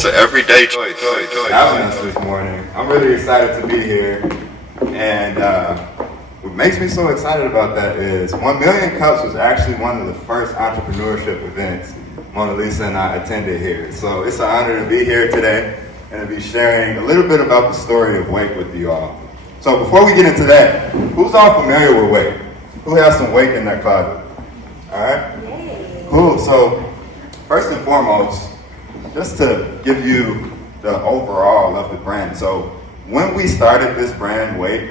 It's an everyday choice. Having us this morning. I'm really excited to be here. And what makes me so excited about that is 1 Million Cups was actually one of the first entrepreneurship events Mona Lisa and I attended here. So it's an honor to be here today and to be sharing a little bit about the story of Wake with you all. So before we get into that, who's all familiar with Wake? Who has some Wake in their closet? All right? Yay. Cool. So first and foremost, just to give you the overall of the brand. So when we started this brand, Wake,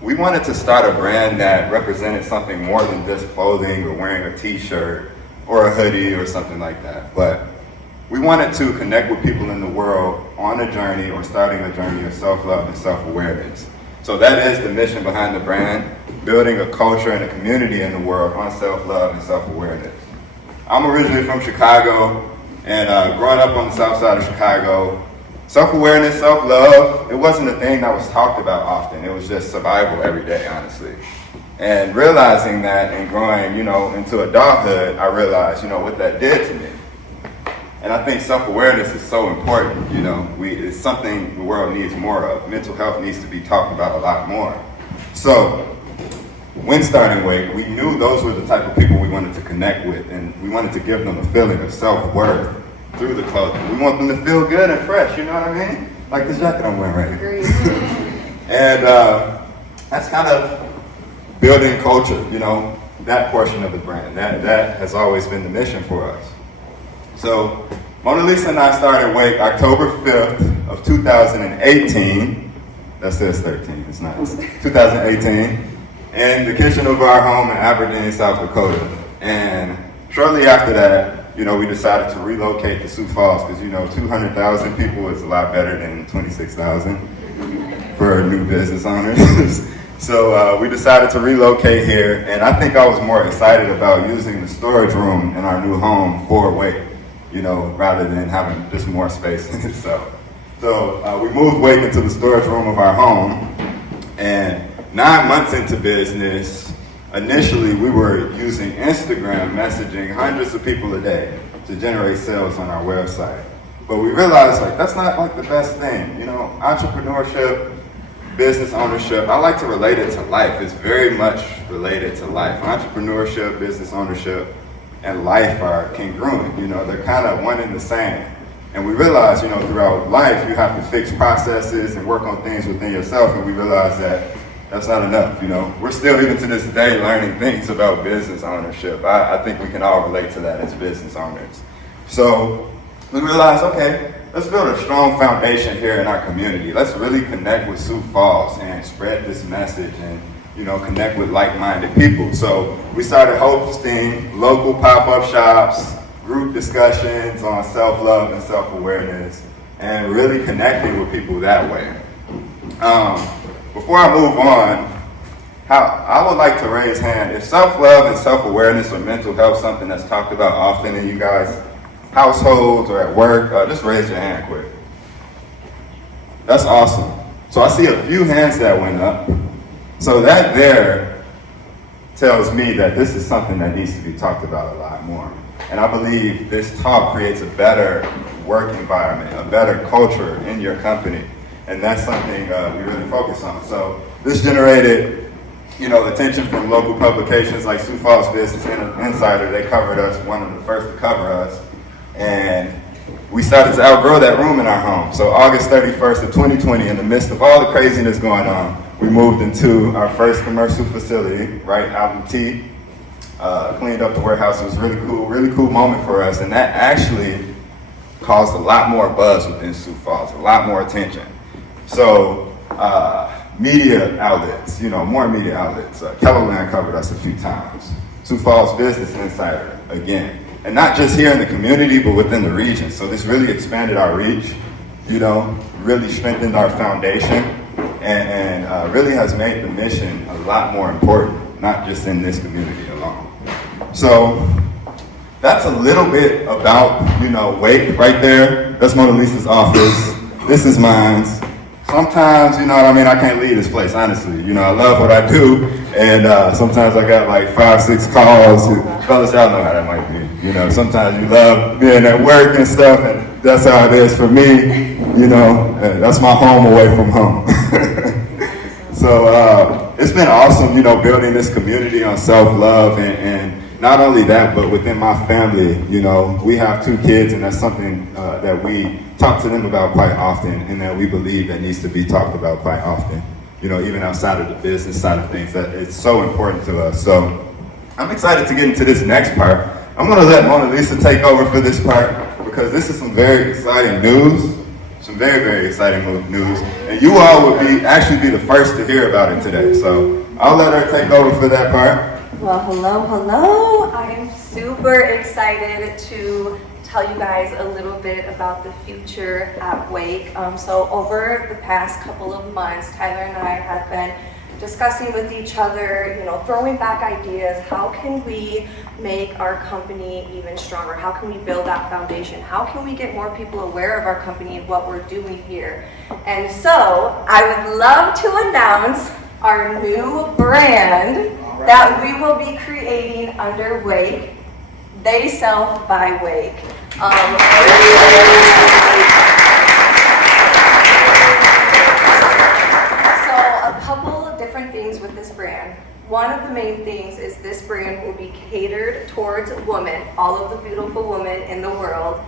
we wanted to start a brand that represented something more than just clothing or wearing a t-shirt or a hoodie or something like that. But we wanted to connect with people in the world on a journey or starting a journey of self-love and self-awareness. So that is the mission behind the brand, building a culture and a community in the world on self-love and self-awareness. I'm originally from Chicago, and growing up on the south side of Chicago, self-awareness, self-love, it wasn't a thing that was talked about often. It was just survival every day, honestly. And realizing that and growing, into adulthood, I realized, what that did to me. And I think self-awareness is so important, it's something the world needs more of. Mental health needs to be talked about a lot more. So, when starting Wake, we knew those were the type of people we wanted to connect with, and we wanted to give them a feeling of self-worth through the clothing. We want them to feel good and fresh, you know what I mean? Like this jacket I'm wearing right here. And that's kind of building culture, that portion of the brand. That has always been the mission for us. So Mona Lisa and I started Wake October 5th of 2018. That says 13, it's not. 2018. In the kitchen of our home in Aberdeen, South Dakota. And shortly after that, we decided to relocate to Sioux Falls because, 200,000 people is a lot better than 26,000 for new business owners. So we decided to relocate here, and I think I was more excited about using the storage room in our new home for Wake, rather than having just more space in itself. So we moved Wake into the storage room of our home, and 9 months into business, initially we were using Instagram messaging hundreds of people a day to generate sales on our website. But we realized that's not the best thing. Entrepreneurship, business ownership, I like to relate it to life. It's very much related to life. Entrepreneurship, business ownership, and life are congruent. They're kind of one and the same. And we realized, throughout life, you have to fix processes and work on things within yourself. And we realized that that's not enough. We're still, even to this day, learning things about business ownership. I think we can all relate to that as business owners. So we realized, okay, let's build a strong foundation here in our community. Let's really connect with Sioux Falls and spread this message and, connect with like-minded people. So we started hosting local pop-up shops, group discussions on self-love and self-awareness, and really connecting with people that way. Before I move on, I would like to raise hand. If self-love and self-awareness or mental health something that's talked about often in you guys' households or at work, just raise your hand quick. That's awesome. So I see a few hands that went up. So that there tells me that this is something that needs to be talked about a lot more. And I believe this talk creates a better work environment, a better culture in your company. And that's something we really focus on. So this generated, attention from local publications like Sioux Falls Business Insider. They covered us, one of the first to cover us. And we started to outgrow that room in our home. So August 31st of 2020, in the midst of all the craziness going on, we moved into our first commercial facility, right out in T. Cleaned up the warehouse. It was really cool moment for us. And that actually caused a lot more buzz within Sioux Falls, a lot more attention. So media outlets, more media outlets. Kellerland covered us a few times. Sioux Falls Business Insider, again. And not just here in the community, but within the region. So this really expanded our reach, really strengthened our foundation, and really has made the mission a lot more important, not just in this community alone. So that's a little bit about, Wake right there. That's Mona Lisa's office. This is mine. Sometimes, I can't leave this place, honestly. I love what I do, and sometimes I got like 5-6 calls. Fellas, y'all know how that might be. Sometimes you love being at work and stuff, and that's how it is for me. You know, that's my home away from home. So it's been awesome, you know, building this community on self-love, and not only that, but within my family, you know, we have 2 kids, and that's something that we talk to them about quite often, and that we believe that needs to be talked about quite often. You know, even outside of the business side of things, that it's so important to us. So I'm excited to get into this next part. I'm going to let Mona Lisa take over for this part, because this is some very exciting news. Some very, very exciting news, and you all will actually be the first to hear about it today. So I'll let her take over for that part. Well, hello. I am super excited to tell you guys a little bit about the future at Wake. So over the past couple of months, Tyler and I have been discussing with each other, you know, throwing back ideas. How can we make our company even stronger? How can we build that foundation? How can we get more people aware of our company and what we're doing here? And so I would love to announce our new brand that we will be creating under Wake, They Self by Wake. Things with this brand. One of the main things is this brand will be catered towards women, all of the beautiful women in the world,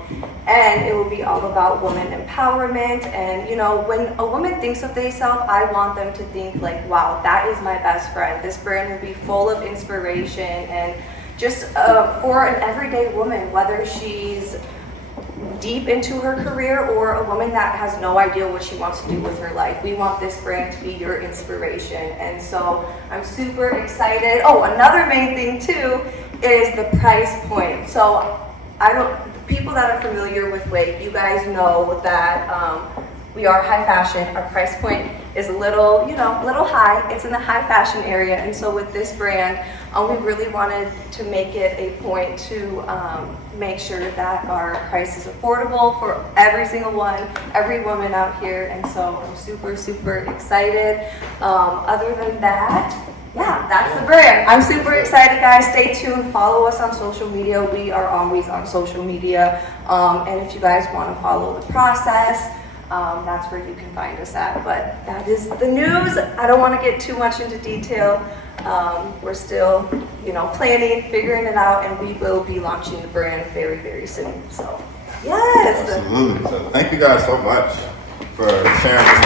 and it will be all about woman empowerment. And you know, when a woman thinks of themselves, I want them to think like, wow, that is my best friend. This brand will be full of inspiration and just for an everyday woman, whether she's deep into her career or a woman that has no idea what she wants to do with her life. We want this brand to be your inspiration. And so I'm super excited. Oh, another main thing too is the price point. So people that are familiar with Wake, you guys know that we are high fashion. Our price point is a little high. It's in the high fashion area. And so with this brand, we really wanted to make it a point to make sure that our price is affordable for every single one, every woman out here. And so I'm super, super excited. Other than that, yeah, that's the brand. I'm super excited, guys. Stay tuned. Follow us on social media. We are always on social media. And if you guys want to follow the process, that's where you can find us at. But that is the news. I don't want to get too much into detail. We're still, planning, figuring it out, and we will be launching the brand very, very soon. So, yes. Absolutely. So thank you guys so much for sharing this.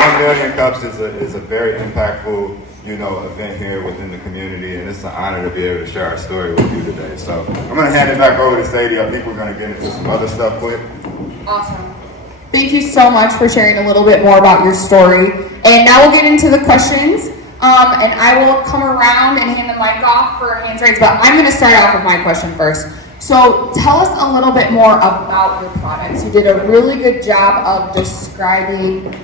1 Million Cups is a very impactful, event here within the community, and it's an honor to be able to share our story with you today. So I'm going to hand it back over to Sadie. I think we're going to get into some other stuff quick. Awesome. Thank you so much for sharing a little bit more about your story. And now we'll get into the questions. And I will come around and hand the mic off for hands raised, but I'm going to start off with my question first. So tell us a little bit more about your products. You did a really good job of describing.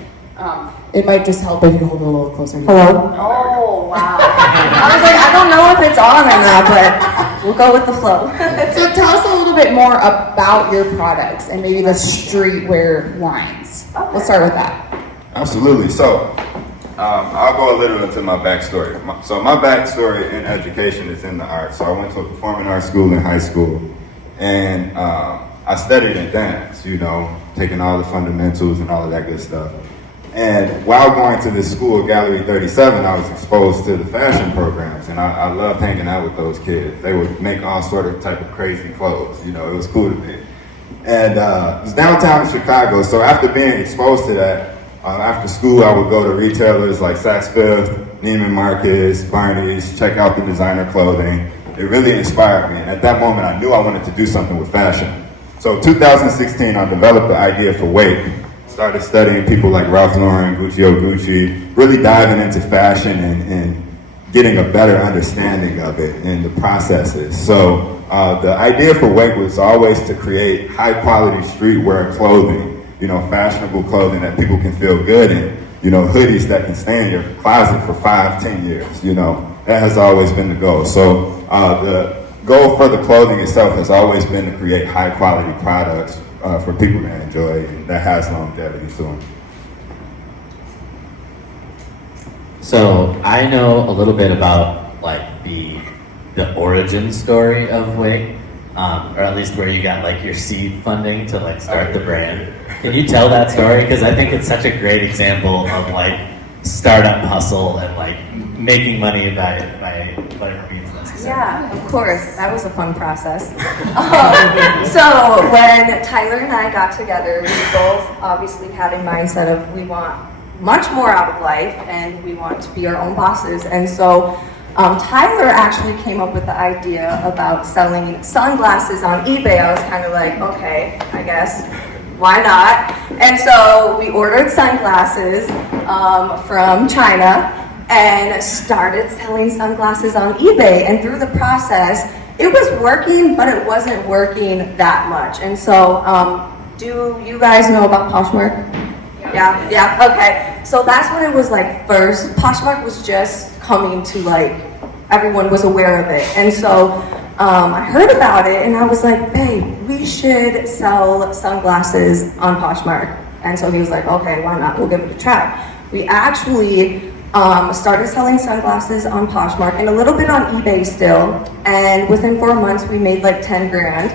It might just help if you hold it a little closer. Hello? Oh, wow. I was like, I don't know if it's on or not, but we'll go with the flow. So tell us a little bit more about your products and maybe the streetwear lines. Okay. Let's start with that. Absolutely. So I'll go a little into my backstory. My backstory in education is in the arts. So I went to a performing arts school in high school, and I studied in dance, taking all the fundamentals and all of that good stuff. And while going to this school, Gallery 37, I was exposed to the fashion programs, and I loved hanging out with those kids. They would make all sort of type of crazy clothes, it was cool to me. And it was downtown in Chicago, so after being exposed to that, after school I would go to retailers like Saks Fifth, Neiman Marcus, Barney's, check out the designer clothing. It really inspired me, and at that moment I knew I wanted to do something with fashion. So 2016, I developed the idea for Wake. Started studying people like Ralph Lauren, Gucci, really diving into fashion and getting a better understanding of it and the processes. So the idea for Wake was always to create high quality streetwear clothing, fashionable clothing that people can feel good in, hoodies that can stay in your closet for 5-10 years, that has always been the goal. So the goal for the clothing itself has always been to create high quality products for people to enjoy, and that has longevity to them. So I know a little bit about the the origin story of Wait, or at least where you got like your seed funding to like start the brand. Can you tell that story? Because I think it's such a great example of like startup hustle and like making money by whatever means necessary. Yeah, of course. That was a fun process. So when Tyler and I got together, we both obviously had a mindset of we want much more out of life and we want to be our own bosses. And so Tyler actually came up with the idea about selling sunglasses on eBay. I was kind of like, okay, I guess, why not? And so we ordered sunglasses from China and started selling sunglasses on eBay. And through the process, it was working, but it wasn't working that much. And so, do you guys know about Poshmark? Yeah, okay. So that's when it was like first, Poshmark was just coming to like, everyone was aware of it. And so I heard about it and I was like, babe, we should sell sunglasses on Poshmark. And so he was like, okay, why not? We'll give it a try. We actually started selling sunglasses on Poshmark and a little bit on eBay still. And within 4 months, we made like 10 grand.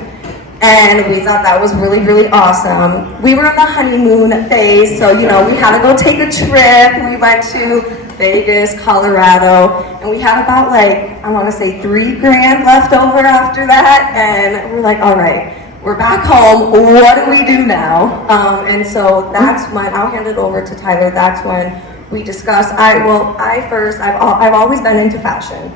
And we thought that was really, really awesome. We were in the honeymoon phase, so we had to go take a trip. We went to Vegas, Colorado, and we had about like, I want to say 3 grand left over after that. And we're like, all right, we're back home. What do we do now? And so that's when I'll hand it over to Tyler. That's when we discussed. I've always been into fashion.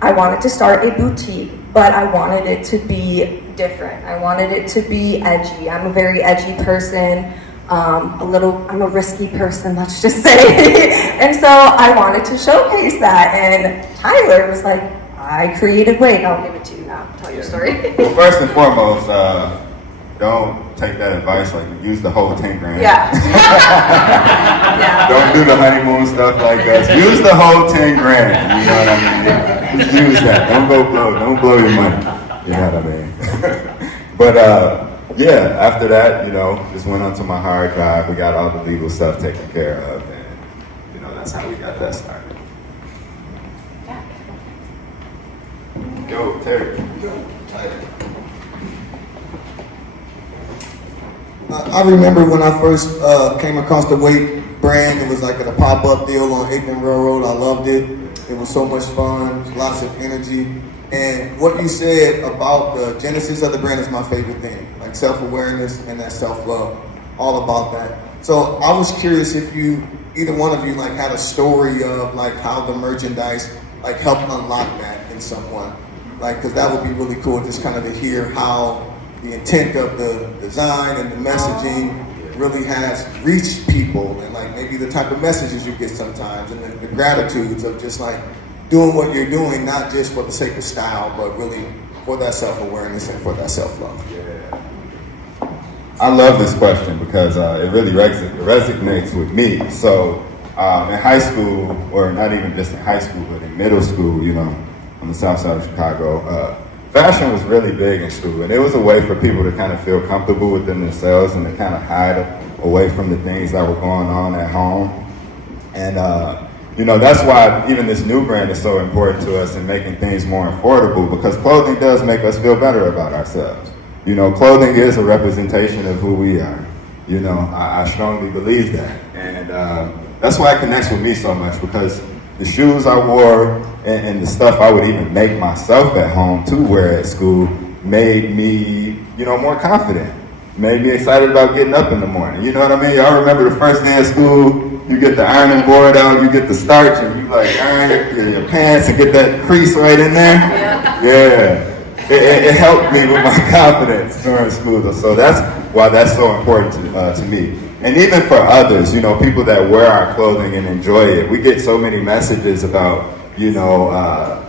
I wanted to start a boutique, but I wanted it to be different. I wanted it to be edgy. I'm a very edgy person. I'm a risky person, let's just say. And so I wanted to showcase that. And Tyler was like, I created Wait. I'll give it to you now. Tell your story. Well, first and foremost, don't take that advice. Like, use the whole 10 grand. Yeah. Yeah. Don't do the honeymoon stuff like us. Use the whole 10 grand. You know what I mean? Just use that. Don't blow your money. You know what I mean? But yeah, after that, just went onto my hard drive. We got all the legal stuff taken care of, and that's how we got that started. Yo, Terry. I remember when I first came across the Wait brand. It was like a pop-up deal on 8th and Railroad. I loved it. It was so much fun, lots of energy. And what you said about the genesis of the brand is my favorite thing, like self-awareness and that self-love, all about that. So I was curious if either one of you like had a story of like how the merchandise like helped unlock that in someone, like, because that would be really cool just kind of to hear how the intent of the design and the messaging really has reached people, and like maybe the type of messages you get sometimes, and the gratitudes of just like doing what you're doing, not just for the sake of style, but really for that self-awareness and for that self-love. Yeah. I love this question because it really resonates with me. So in high school, or not even just in high school, but in middle school, on the south side of Chicago, fashion was really big in school, and it was a way for people to kind of feel comfortable within themselves and to kind of hide away from the things that were going on at home. And that's why even this new brand is so important to us in making things more affordable, because clothing does make us feel better about ourselves. Clothing is a representation of who we are. I strongly believe that. And that's why it connects with me so much, because the shoes I wore and the stuff I would even make myself at home to wear at school made me, more confident. Made me excited about getting up in the morning. You know what I mean? Y'all remember the first day of school, you get the ironing board out, you get the starch, and you like iron your pants and get that crease right in there. Yeah. It helped me with my confidence during school. So that's why that's so important to me. And even for others, people that wear our clothing and enjoy it, we get so many messages about,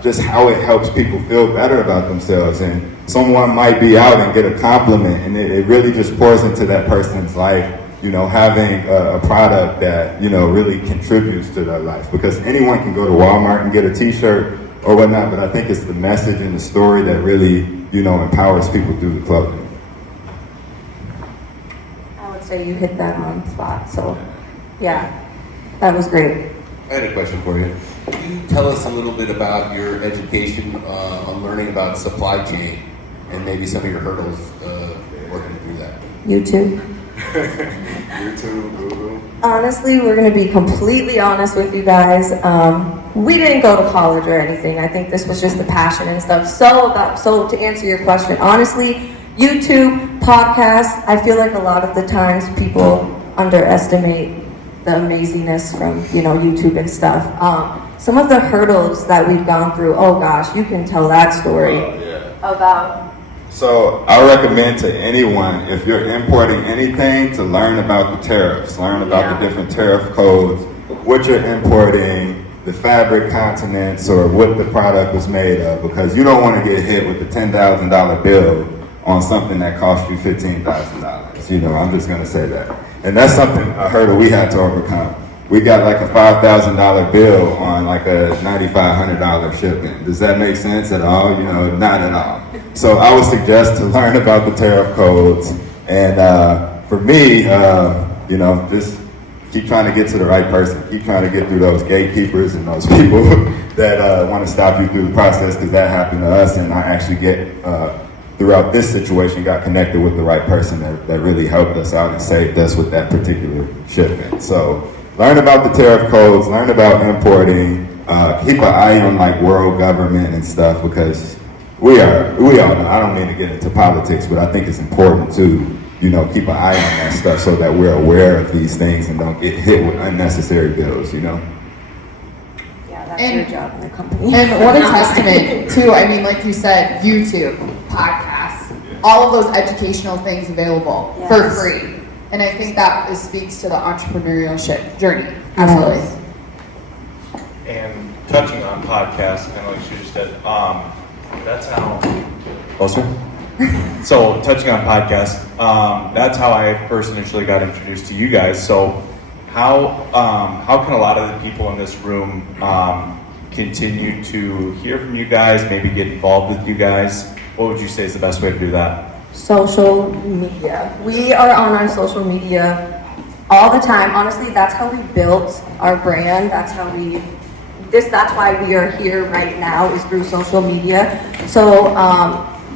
just how it helps people feel better about themselves. And someone might be out and get a compliment, and it really just pours into that person's life, having a product that, really contributes to their life. Because anyone can go to Walmart and get a t-shirt or whatnot, but I think it's the message and the story that really, empowers people through the clothing. I would say you hit that on the spot. So, yeah, that was great. I had a question for you. Can you tell us a little bit about your education on learning about supply chain and maybe some of your hurdles working through that? YouTube. YouTube, Google. Honestly, we're going to be completely honest with you guys. We didn't go to college or anything. I think this was just the passion and stuff. So to answer your question, honestly, YouTube, podcasts, I feel like a lot of the times people underestimate the amazingness from, YouTube and stuff. Some of the hurdles that we've gone through, oh gosh, you can tell that story about. So I recommend to anyone, if you're importing anything, to learn about the tariffs, learn about the different tariff codes, what you're importing, the fabric continents, or what the product was made of, because you don't want to get hit with the $10,000 bill on something that cost you $15,000. I'm just going to say that. And that's something, a hurdle we had to overcome. We got like a $5,000 bill on like a $9,500 shipment. Does that make sense at all? Not at all. So I would suggest to learn about the tariff codes. And for me, just keep trying to get to the right person. Keep trying to get through those gatekeepers and those people that want to stop you through the process, because that happened to us. And I actually throughout this situation, got connected with the right person that really helped us out and saved us with that particular shipment. So learn about the tariff codes, learn about importing, keep an eye on like world government and stuff, because we all know, I don't mean to get into politics, but I think it's important to, keep an eye on that stuff so that we're aware of these things and don't get hit with unnecessary bills, Yeah, that's your job in the company. And what a testament too. I mean, like you said, YouTube, podcasts, all of those educational things available for free. And I think that speaks to the entrepreneurship journey. Absolutely. And touching on podcasts, kind of like she just said, that's how. Closer. So touching on podcasts, that's how I first initially got introduced to you guys. So how can a lot of the people in this room continue to hear from you guys, maybe get involved with you guys? What would you say is the best way to do that? Social media. We are on our social media all the time. Honestly, that's how we built our brand. That's why we are here right now, is through social media. So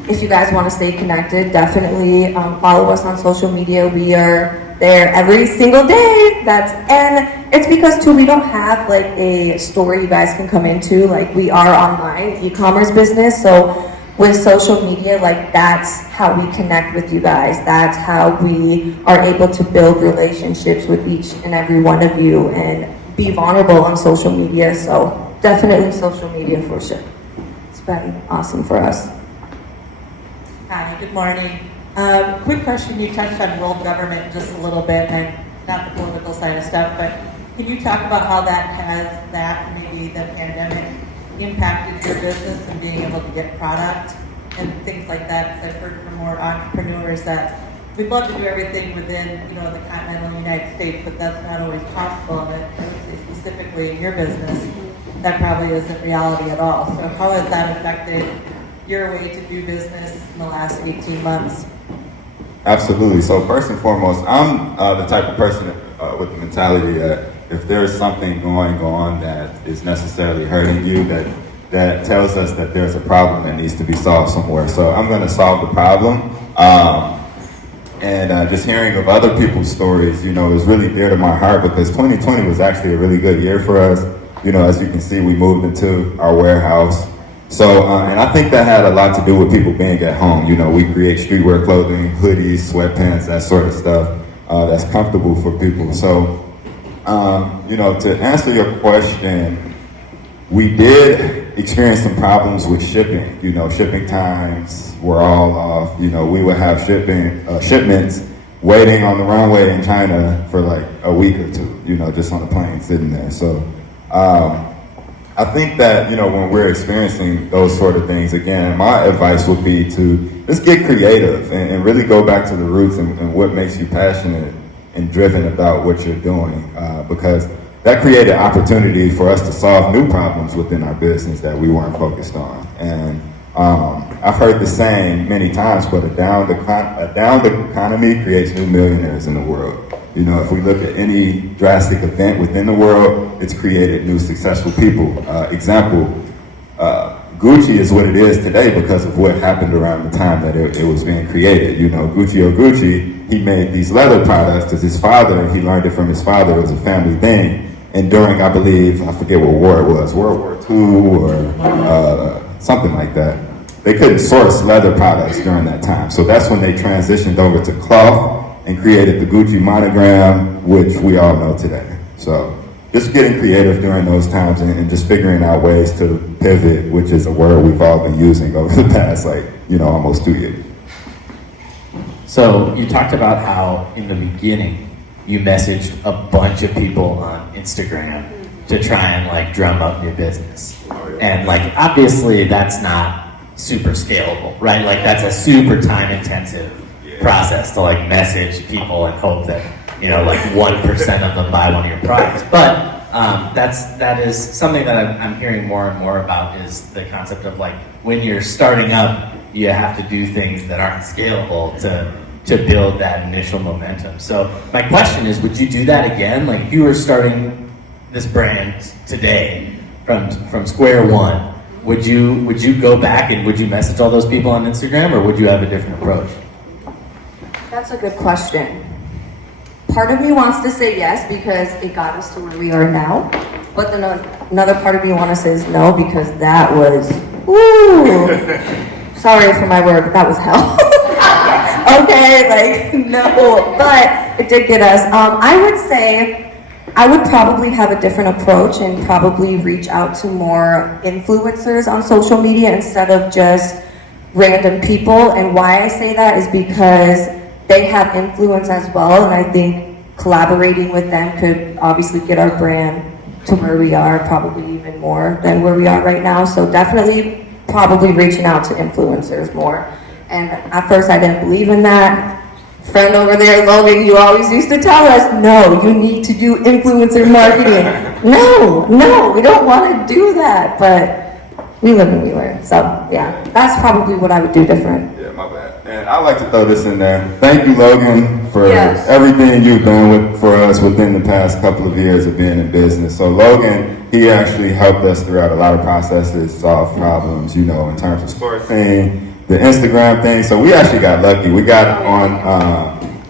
if you guys want to stay connected, definitely follow us on social media. We are there every single day. And it's because too, we don't have like a store you guys can come into. Like, we are online e-commerce business, so with social media, like, that's how we connect with you guys. That's how we are able to build relationships with each and every one of you and be vulnerable on social media. So definitely social media for sure. It's been awesome for us. Hi, good morning. Quick question, you touched on world government just a little bit, and not the political side of stuff, but can you talk about how maybe the pandemic impacted your business and being able to get product and things like that? Because I've heard from more entrepreneurs that we'd love to do everything within, the continental United States, but that's not always possible. And I would say specifically in your business, that probably isn't reality at all. So how has that affected your way to do business in the last 18 months? Absolutely. So first and foremost, I'm the type of person with the mentality that if there's something going on that is necessarily hurting you, that tells us that there's a problem that needs to be solved somewhere. So I'm going to solve the problem. And just hearing of other people's stories, is really dear to my heart, because 2020 was actually a really good year for us. As you can see, we moved into our warehouse. So, and I think that had a lot to do with people being at home. We create streetwear clothing, hoodies, sweatpants, that sort of stuff that's comfortable for people. So, to answer your question, we did experience some problems with shipping. Shipping times were all off. We would have shipments waiting on the runway in China for like a week or two, just on the plane sitting there. So, I think that, when we're experiencing those sort of things, again, my advice would be to just get creative and really go back to the roots and what makes you passionate and driven about what you're doing, because that created opportunity for us to solve new problems within our business that we weren't focused on. And I've heard the saying many times, but a down economy creates new millionaires in the world. You know, if we look at any drastic event within the world, it's created new successful people. Example, Gucci is what it is today because of what happened around the time that it was being created. You know, Gucci, he made these leather products because his father, he learned it from his father, it was a family thing. And during, I believe, I forget what war it was, World War II or something like that, they couldn't source leather products during that time. So that's when they transitioned over to cloth and created the Gucci monogram, which we all know today. So just getting creative during those times and just figuring out ways to pivot, which is a word we've all been using over the past, almost 2 years. So you talked about how in the beginning you messaged a bunch of people on Instagram to try and drum up your business. And obviously that's not super scalable, right? That's a super time intensive process to message people and hope that 1% of them buy one of your products. But that is something that I'm hearing more and more about, is the concept of when you're starting up, you have to do things that aren't scalable to build that initial momentum. So my question is, would you do that again? If you were starting this brand today from square one, would you go back and would you message all those people on Instagram, or would you have a different approach? That's a good question. Part of me wants to say yes because it got us to where we are now, but then another part of me wants to say no because that was, sorry for my word, but that was hell. Okay, no, but it did get us. I would say I would probably have a different approach and probably reach out to more influencers on social media instead of just random people. And why I say that is because they have influence as well, and I think collaborating with them could obviously get our brand to where we are, probably even more than where we are right now. So definitely probably reaching out to influencers more. And at first I didn't believe in that. Friend over there, Logan, you always used to tell us, no, you need to do influencer marketing. No, we don't want to do that, but we live and we learn. So yeah, that's probably what I would do different. Yeah, my bad. And I like to throw this in there. Thank you, Logan, for Yes. everything you've done for us within the past couple of years of being in business. So Logan, he actually helped us throughout a lot of processes, solve problems, in terms of sourcing, the Instagram thing. So we actually got lucky. We got on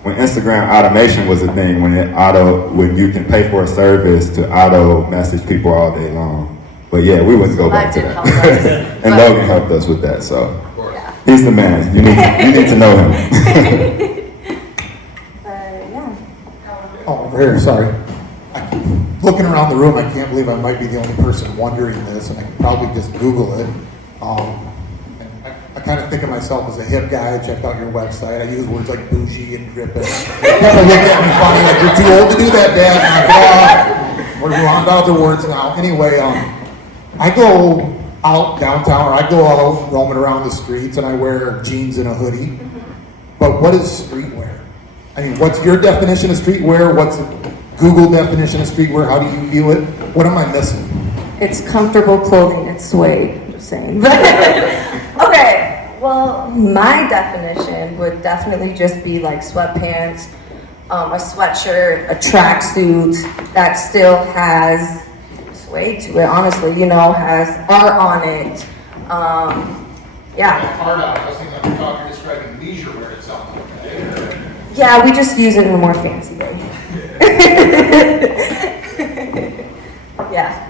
when Instagram automation was a thing, when you can pay for a service to auto message people all day long. But yeah, we wouldn't go back to did that. help us. And Logan helped us with that. So Yeah. he's the man. You need to know him. Yeah. Oh, over here, sorry. Looking around the room, I can't believe I might be the only person wondering this, and I could probably just Google it. I kind of think of myself as a hip guy. I checked out your website. I use words like bougie and dripping. People look at me funny, like, you're too old to do that, Dad. We're on to other words now. Anyway, I go out downtown, or I go out roaming around the streets, and I wear jeans and a hoodie. But what is streetwear? I mean, what's your definition of streetwear? What's Google definition of streetwear? How do you feel it? What am I missing? It's comfortable clothing, it's suede, I'm just saying. Okay, well, my definition would definitely just be sweatpants, a sweatshirt, a tracksuit that still has suede to it, honestly, has art on it. Yeah. Art on it. I was thinking you're describing leisure wear, it sounds like. Yeah, we just use it in a more fancy way. Yeah.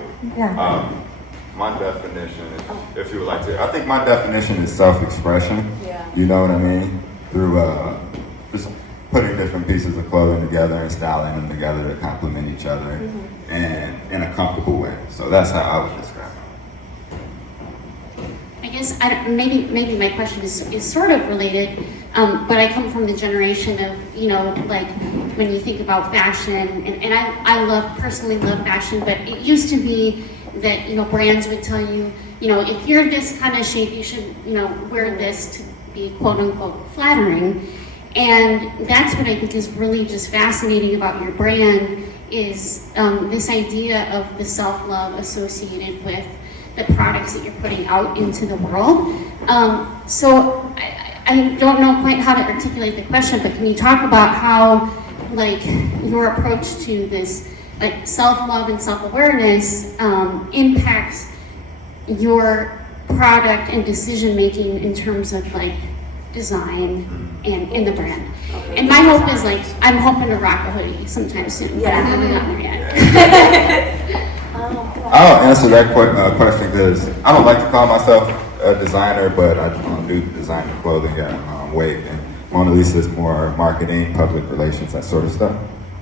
My definition, if you would like to, I think my definition is self-expression. Yeah. You know what I mean? Through just putting different pieces of clothing together and styling them together to complement each other and in a comfortable way. So that's how I would describe it. I guess maybe my question is sort of related, but I come from the generation of, when you think about fashion, and I personally love fashion, but it used to be that, brands would tell you, if you're this kind of shape, you should, wear this to be quote unquote flattering. And that's what I think is really just fascinating about your brand is this idea of the self-love associated with the products that you're putting out into the world. So I don't know quite how to articulate the question, but can you talk about how, your approach to this, like self-love and self-awareness, impacts your product and decision making in terms of like design and in the brand. And my hope is like, I'm hoping to rock a hoodie sometime soon, but I haven't gotten there yet. I'll answer that question because I don't like to call myself a designer, but I do designer clothing at Wake, and Mona Lisa is more marketing, public relations, that sort of stuff.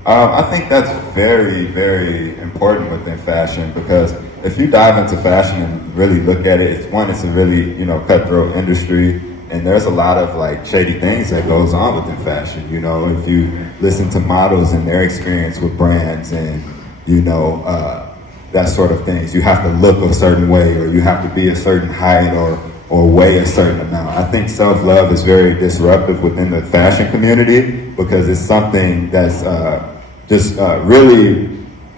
I think that's very, very important within fashion, because if you dive into fashion and really look at it, it's a really, cutthroat industry, and there's a lot of like shady things that goes on within fashion. If you listen to models and their experience with brands and, that sort of things, you have to look a certain way, or you have to be a certain height, or weigh a certain amount. I think self-love is very disruptive within the fashion community, because it's something that's really,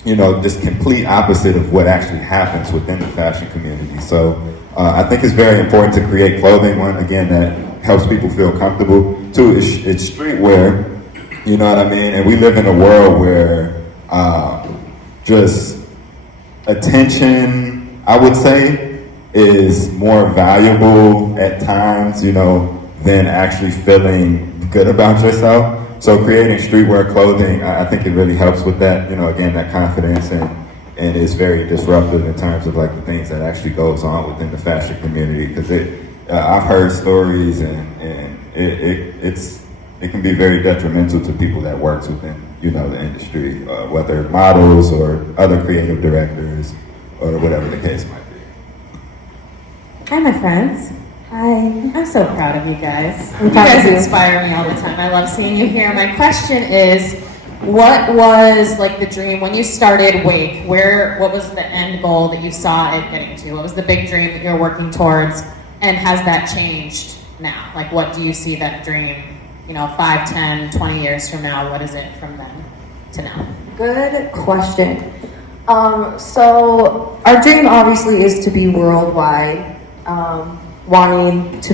just complete opposite of what actually happens within the fashion community. So I think it's very important to create clothing, one, again, that helps people feel comfortable. Two, it's streetwear, you know what I mean? And we live in a world where just attention, I would say, is more valuable at times, than actually feeling good about yourself. So creating streetwear clothing, I think it really helps with that, again, that confidence, and is very disruptive in terms of like the things that actually goes on within the fashion community. Because I've heard stories, and it can be very detrimental to people that works within, the industry, whether models or other creative directors or whatever the case might be. Hi, my friends. Hi. I'm so proud of you guys. You proud guys of you. inspire me all the time. I love seeing you here. My question is, what was like the dream when you started Wake? What was the end goal that you saw it getting to? What was the big dream that you're working towards? And has that changed now? Like, what do you see that dream, 5, 10, 20 years from now? What is it from then to now? Good question. So our dream obviously is to be worldwide, wanting to,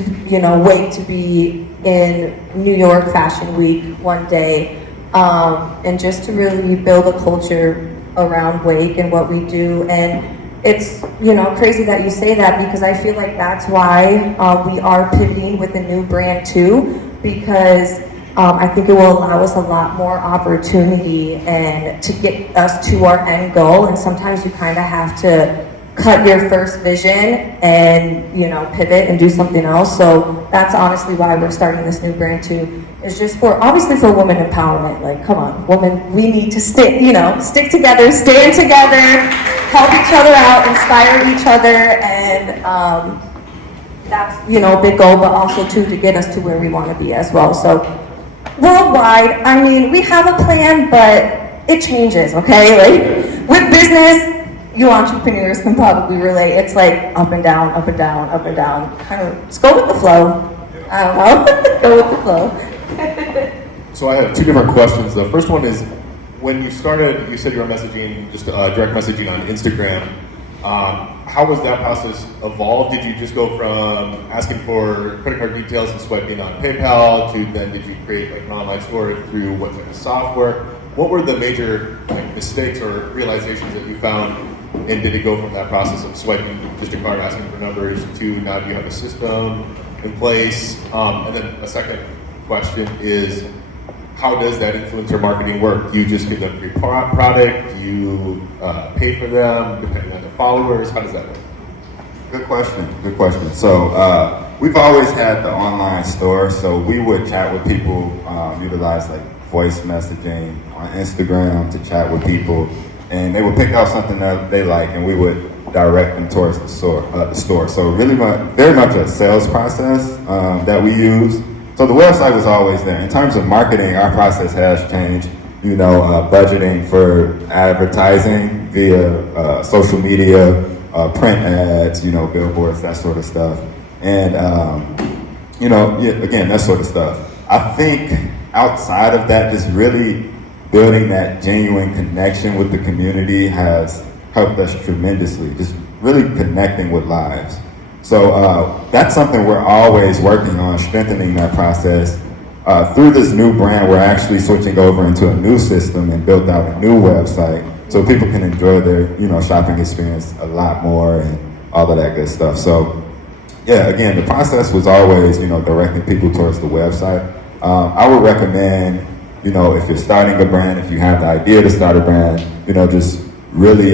Wake to be in New York Fashion Week one day, and just to really build a culture around Wake and what we do. And it's, crazy that you say that, because I feel like that's why we are pivoting with a new brand too, because I think it will allow us a lot more opportunity and to get us to our end goal. And sometimes you kind of have to cut your first vision and, pivot and do something else. So that's honestly why we're starting this new brand too. It's just obviously for women empowerment. Like, come on, women, we need to stick together, stand together, help each other out, inspire each other, and that's, a big goal, but also too to get us to where we want to be as well. So worldwide, I mean, we have a plan, but it changes, okay? Like with business, you entrepreneurs can probably relate. It's like up and down, up and down, up and down. Kind of just go with the flow. I don't know. Go with the flow. So I have two different questions. The first one is, when you started, you said you were messaging, just direct messaging on Instagram. How was that process evolved? Did you just go from asking for credit card details and swiping on PayPal to then did you create like an online store through what type of software? What were the major mistakes or realizations that you found? And did it go from that process of swiping just a card asking for numbers to now do you have a system in place? And then a second question is, how does that influencer marketing work? Do you just give them free product? Do you pay for them depending on the followers? How does that work? Good question. So we've always had the online store, so we would chat with people, utilize like voice messaging on Instagram to chat with people, and they would pick out something that they like, and we would direct them towards the store. So really very much a sales process that we use. So the website was always there. In terms of marketing, our process has changed. Budgeting for advertising via social media, print ads, billboards, that sort of stuff. And, again, that sort of stuff. I think outside of that, just really building that genuine connection with the community has helped us tremendously, just really connecting with lives. So that's something we're always working on, strengthening that process. through this new brand, we're actually switching over into a new system and built out a new website so people can enjoy their, shopping experience a lot more and all of that good stuff. So, yeah, again, the process was always, directing people towards the website. I would recommend, if you're starting a brand, if you have the idea to start a brand, just really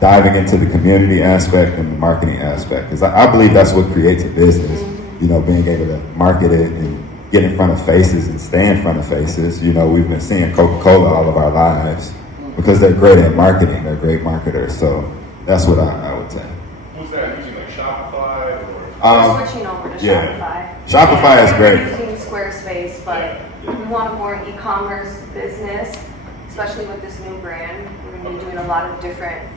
diving into the community aspect and the marketing aspect, because I believe that's what creates a business. Being able to market it and get in front of faces and stay in front of faces. We've been seeing Coca-Cola all of our lives because they're great at marketing. They're great marketers. So that's what I would say. Was that using like Shopify or? We're switching over to yeah. Shopify. Shopify is great. We're using Squarespace, but we want a more e-commerce business, especially with this new brand. We're going to be doing a lot of different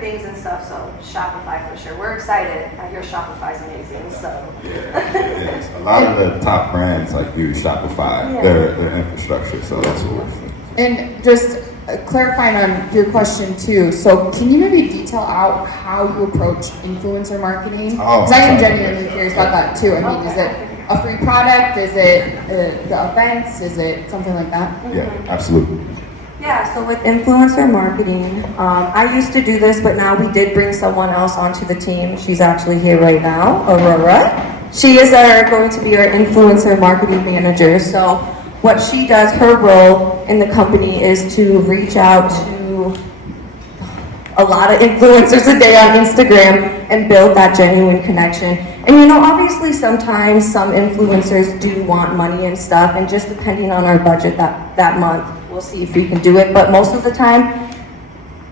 things and stuff, so Shopify for sure. We're excited. I hear Shopify's amazing, so. Yeah, a lot of the top brands use Shopify, their infrastructure, so that's what we're seeing. And just clarifying on your question too, so can you maybe detail out how you approach influencer marketing? Because I am genuinely curious about that too. I mean, is it a free product? Is it the events? Is it something like that? Yeah, absolutely. Yeah, so with influencer marketing, I used to do this, but now we did bring someone else onto the team. She's actually here right now, Aurora. She is going to be our influencer marketing manager. So what she does, her role in the company is to reach out to a lot of influencers a day on Instagram and build that genuine connection. And obviously sometimes some influencers do want money and stuff, and just depending on our budget that month, we'll see if we can do it. But most of the time,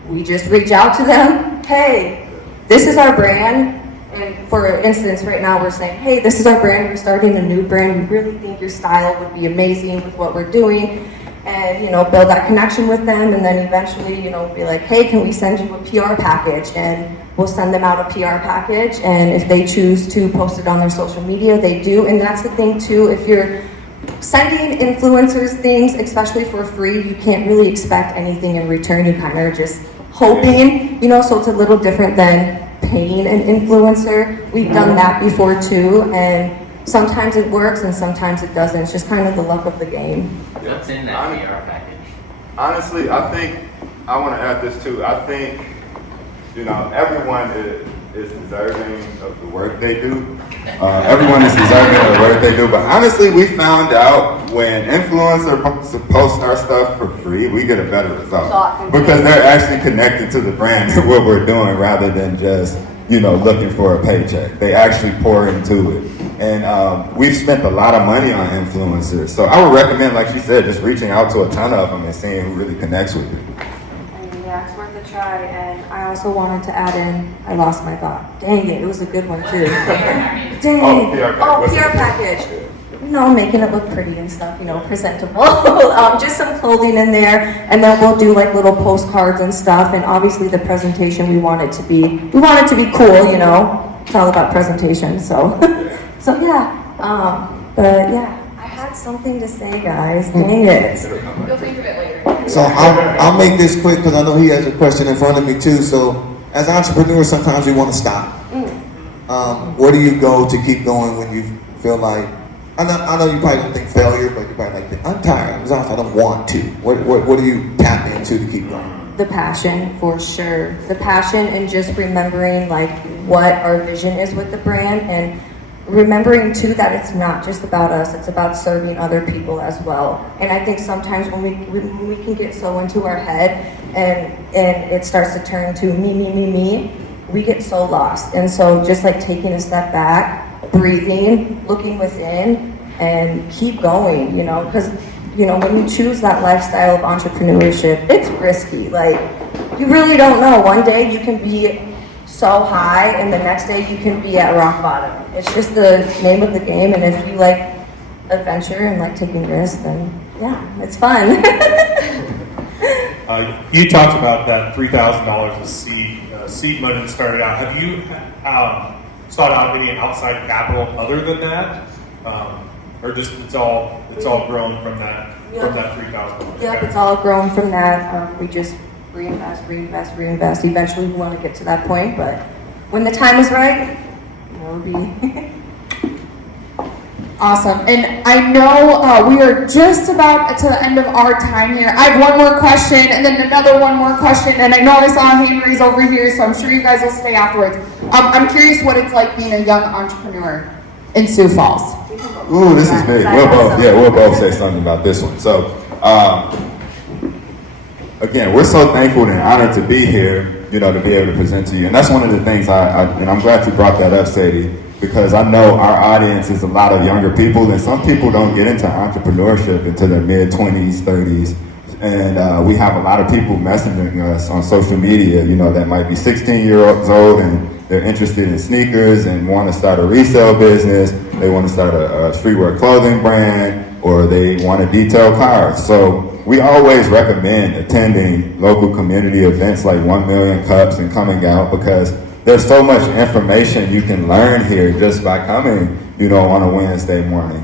we just reach out to them. Hey, this is our brand. And for instance, right now we're saying, hey, this is our brand. We're starting a new brand. We really think your style would be amazing with what we're doing. And, build that connection with them. And then eventually, be like, hey, can we send you a PR package? And we'll send them out a PR package. And if they choose to post it on their social media, they do. And that's the thing too, if you're sending influencers things, especially for free, you can't really expect anything in return. You kind of are just hoping, so it's a little different than paying an influencer. We've done that before too, and sometimes it works and sometimes it doesn't. It's just kind of the luck of the game. What's in that PR package? Honestly, I think I want to add this too. I think everyone is deserving of the work they do. Everyone is deserving of the work they do. But honestly, we found out when influencers post our stuff for free, we get a better result because they're actually connected to the brand and what we're doing rather than just looking for a paycheck. They actually pour into it. And we've spent a lot of money on influencers. So I would recommend, like she said, just reaching out to a ton of them and seeing who really connects with you. Yeah, it's worth a try. And I also wanted to add in, I lost my thought. Dang it, it was a good one too. Dang. PR package. Making it look pretty and stuff, presentable. Just some clothing in there, and then we'll do like little postcards and stuff. And obviously the presentation, we want it to be cool, It's all about presentation, so. So yeah, but yeah, I had something to say, guys. Dang it. You'll think of it later. So I'll make this quick because I know he has a question in front of me too. So as entrepreneurs, sometimes we want to stop. Where do you go to keep going when you feel like, I know you probably don't think failure, but you probably like, I'm tired, I'm exhausted, I don't want to. What do you tap into to keep going? The passion, for sure. The passion and just remembering what our vision is with the brand, and remembering too that it's not just about us, it's about serving other people as well. And I think sometimes when we can get so into our head and it starts to turn to me, we get so lost. And so just taking a step back, breathing, looking within, and keep going, because when you choose that lifestyle of entrepreneurship, it's risky. You really don't know. One day you can be so high, and the next day you can be at rock bottom. It's just the name of the game, and if you like adventure and taking risks, then yeah, it's fun. You talked about that $3,000 of seed money that started out. Have you sought out any outside capital other than that, or just it's all grown from that $3,000? Yep, it's all grown from that. We just reinvest. Eventually we want to get to that point, but when the time is right, it'll be. Awesome. And I know we are just about to the end of our time here. I have one more question and then another one more question. And I know I saw a hand raise over here, so I'm sure you guys will stay afterwards. I'm curious what it's like being a young entrepreneur in Sioux Falls. Ooh, this is big. We'll both say something about this one. So, again, we're so thankful and honored to be here, you know, to be able to present to you. And that's one of the things and I'm glad you brought that up, Sadie, because I know our audience is a lot of younger people, and some people don't get into entrepreneurship until their mid-20s, 30s. And we have a lot of people messaging us on social media, you know, that might be 16-year-olds old and they're interested in sneakers and want to start a resale business. They want to start a streetwear clothing brand, or they want to detail cars. So we always recommend attending local community events like 1 Million Cups and coming out, because there's so much information you can learn here just by coming, you know, on a Wednesday morning.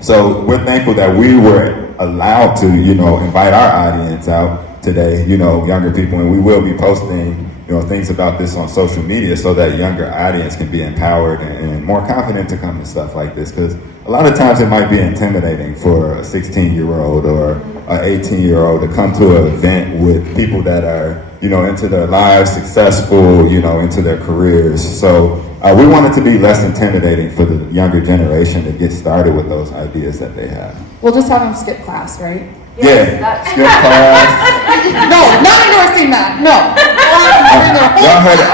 So we're thankful that we were allowed to, you know, invite our audience out today, you know, younger people, and we will be posting, you know, things about this on social media so that younger audience can be empowered and more confident to come to stuff like this. Because a lot of times it might be intimidating for a 16-year-old or an 18-year-old to come to an event with people that are, you know, into their lives, successful, you know, into their careers. So we want it to be less intimidating for the younger generation to get started with those ideas that they have. We'll just have them skip class, right? Yes, skip class. No, not endorsing that. No. Y'all heard it.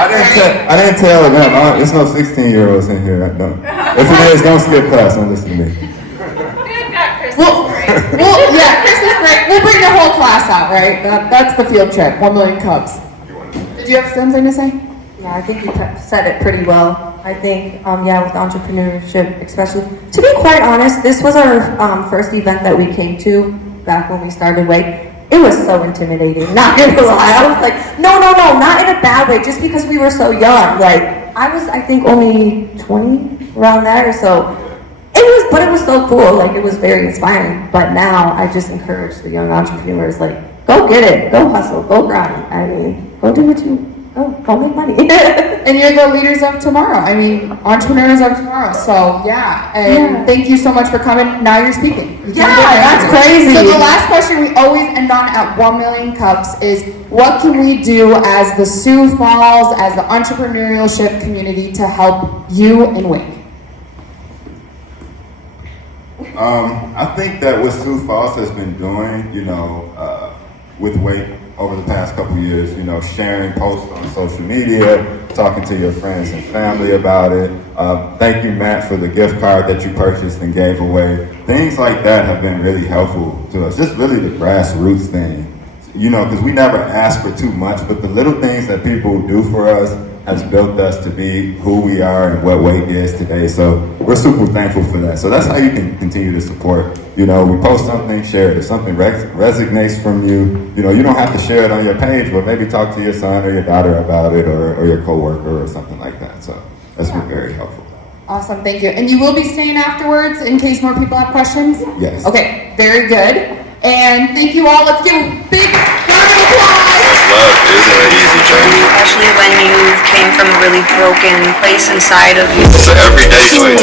I didn't tell them. There's no 16-year-olds in here. No. If it is, don't skip class. Don't listen to me. Yeah, Christmas break. We'll bring the whole class out, right? That's the field trip. 1 Million Cups. Did you have something to say? Yeah, I think you said it pretty well. I think, with entrepreneurship, especially, to be quite honest, this was our first event that we came to back when we started Wake. It was so intimidating, not gonna lie. I was like, no, not in a bad way, just because we were so young. Like, I was, I think, only 20, around there, so but it was so cool. Like, it was very inspiring. But now I just encourage the young entrepreneurs, like, go get it, go hustle, go grind. I mean, go do what you, go make money. And you're the leaders of tomorrow. I mean, entrepreneurs of tomorrow. So thank you so much for coming. Now you're speaking. That's crazy. So the last question we always end on at 1 Million Cups is, what can we do as the Sioux Falls, as the entrepreneurship community to help you and Wake? I think that what Sioux Falls has been doing, you know, with Wake over the past couple years, you know, sharing posts on social media, talking to your friends and family about it. Thank you, Matt, for the gift card that you purchased and gave away. Things like that have been really helpful to us. Just really the grassroots thing, you know, because we never ask for too much, but the little things that people do for us has built us to be who we are and what Wake is today. So we're super thankful for that. So that's how you can continue to support. You know, we post something, share it. If something resonates from you, you know, you don't have to share it on your page, but maybe talk to your son or your daughter about it, or your coworker or something like that. So that's been very helpful. Awesome, thank you. And you will be staying afterwards in case more people have questions? Yes. Okay, very good. And thank you all. Let's give a big round of applause. Love isn't an easy journey. Especially when you came from a really broken place inside of you. It's an everyday choice.